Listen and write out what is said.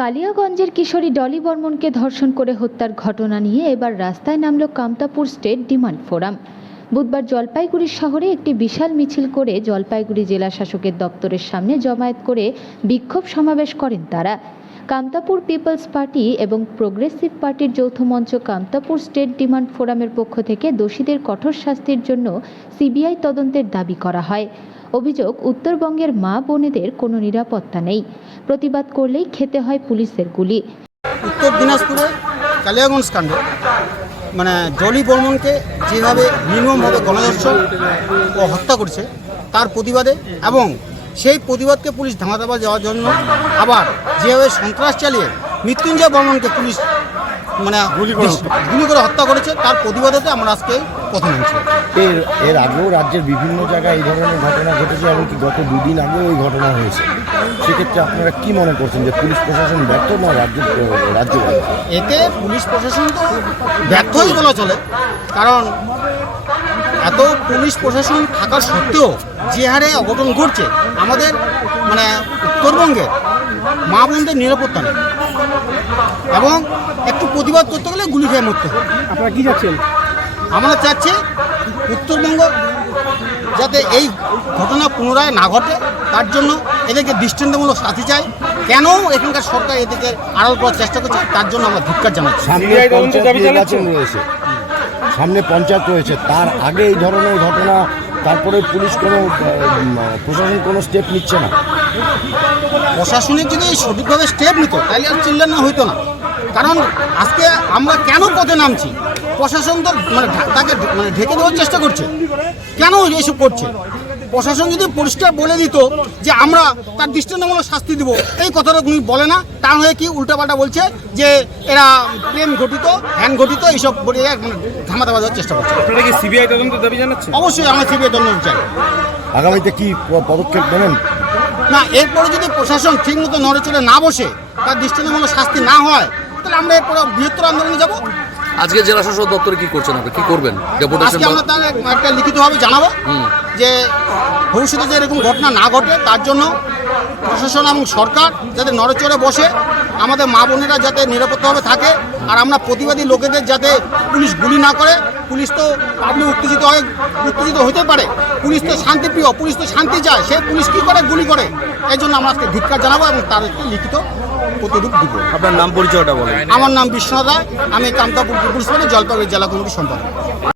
কালিয়াগঞ্জের কিশোরী ডলি বর্মনকে ধর্ষণ করে হত্যার ঘটনা নিয়ে এবার রাস্তায় নামল কামতাপুর স্টেট ডিমান্ড ফোরাম। বুধবার জলপাইগুড়ি শহরে একটি বিশাল মিছিল করে জলপাইগুড়ি জেলা শাসকের দপ্তরের সামনে জমায়েত করে বিক্ষোভ সমাবেশ করেন তারা। কামতাপুর পিপলস পার্টি এবং প্রোগ্রেসিভ পার্টির যৌথ মঞ্চ কামতাপুর স্টেট ডিমান্ড ফোরামের পক্ষ থেকে দোষীদের কঠোর শাস্তির জন্য সিবিআই তদন্তের দাবি করা হয়। অভিযোগ, উত্তরবঙ্গের মা বোনেদের কোনো নিরাপত্তা নেই, প্রতিবাদ করলেই খেতে হয় পুলিশের গুলি। উত্তর দিনাজপুরে কালিয়াগঞ্জ কাণ্ডে ডলি বর্মনকে যেভাবে নির্মমভাবে গণধর্ষণ ও হত্যা করেছে তার প্রতিবাদে এবং সেই প্রতিবাদকে পুলিশ ধামাচাপা দেওয়ার জন্য আবার যেভাবে সন্ত্রাস চালিয়ে মৃত্যুঞ্জয় বর্মনকে পুলিশ গুলি করে হত্যা করেছে তার প্রতিবাদেতে আমরা আজকে কথা বলছি। এর আগেও রাজ্যের বিভিন্ন জায়গায় এই ধরনের ঘটনা ঘটেছে, এমনকি গত দুদিন আগেও ওই ঘটনা হয়েছে। সেক্ষেত্রে আপনারা কি মনে করছেন যে পুলিশ প্রশাসন ব্যর্থ না রাজ্য? এতে পুলিশ প্রশাসন তো ব্যর্থই বলা চলে, কারণ এত পুলিশ প্রশাসন থাকা সত্ত্বেও যে হারে অঘটন ঘটছে আমাদের উত্তরবঙ্গের মা বোনদের নিরাপত্তা নেই এবং একটু প্রতিবাদ করতে গেলে গুলি খেয়ে মরতে হবে। আপনারা কি চাচ্ছেন? আমরা চাচ্ছি উত্তরবঙ্গ যাতে এই ঘটনা পুনরায় না ঘটে, তার জন্য এদেরকে দৃষ্টান্তমূলক শাস্তি চাই। কেন এখানকার সরকার এদেরকে আড়াল করার চেষ্টা করছে তার জন্য আমরা ধিক্কার জানাচ্ছি। সামনে পঞ্চায়েত রয়েছে, তার আগে এই ধরনের ঘটনা, তারপরে পুলিশ প্রশাসন কোনো স্টেপ নিচ্ছে না। প্রশাসনিক যদি সঠিকভাবে স্টেপ নিত তাহলে আর চিল্লানো হইতো না। কারণ আজকে আমরা কেন পথে নামছি, প্রশাসন তো তাকে ঢেকে দেওয়ার চেষ্টা করছে। কেন এইসব করছে? প্রশাসন যদি পরিষ্কার বলে দিত যে আমরা তার দৃষ্টান্তমূলক শাস্তি দিব, এই কথাটা উনি বলে না। তা হয়ে কি উল্টাপাল্টা বলছে যে এরা প্রেম ঘটিত, হ্যান ঘটিত, এইসব বলে ধামাচাপা দেওয়ার চেষ্টা করছে। আপনারা কি সিবিআই তদন্তের দাবি জানাচ্ছেন? অবশ্যই আমরা সিবিআই তদন্ত চাই। আগামীতে কি পদক্ষেপ নেবেন? না, এরপরে যদি প্রশাসন ঠিকমতো নড়েচড়ে না বসে, তার দৃষ্টান্তমূলক শাস্তি না হয়, তাহলে আমরা এরপরে বৃহত্তর আন্দোলনে যাব। আজকে জেলা শাসক দপ্তরে কি করছেন আপনি, কি করবেন? আজকে আমরা তার একটা লিখিতভাবে জানাবো যে ভবিষ্যতে যে এরকম ঘটনা না ঘটে তার জন্য প্রশাসন এবং সরকার যাতে নড়েচড়ে বসে, আমাদের মা বোনেরা যাতে নিরাপত্তাভাবে থাকে, আর আমরা প্রতিবাদী লোকেদের যাতে পুলিশ গুলি না করে। পুলিশ তো পাবলিক উত্তেজিত হতে পারে, পুলিশ তো শান্তিপ্রিয়, পুলিশ তো শান্তি চায়, সেই পুলিশ কী করে গুলি করে? এই জন্য আমরা আজকে ধিক্কার জানাবো এবং তার একটি লিখিত প্রতিরূপ দিব। আপনার নাম পরিচয়টা বলেন। আমার নাম বিশ্বনাথ রায়, আমি কামতাপুর পিপলস পার্টি জলপাইগুড়ি জেলা কমিটির সম্পাদক।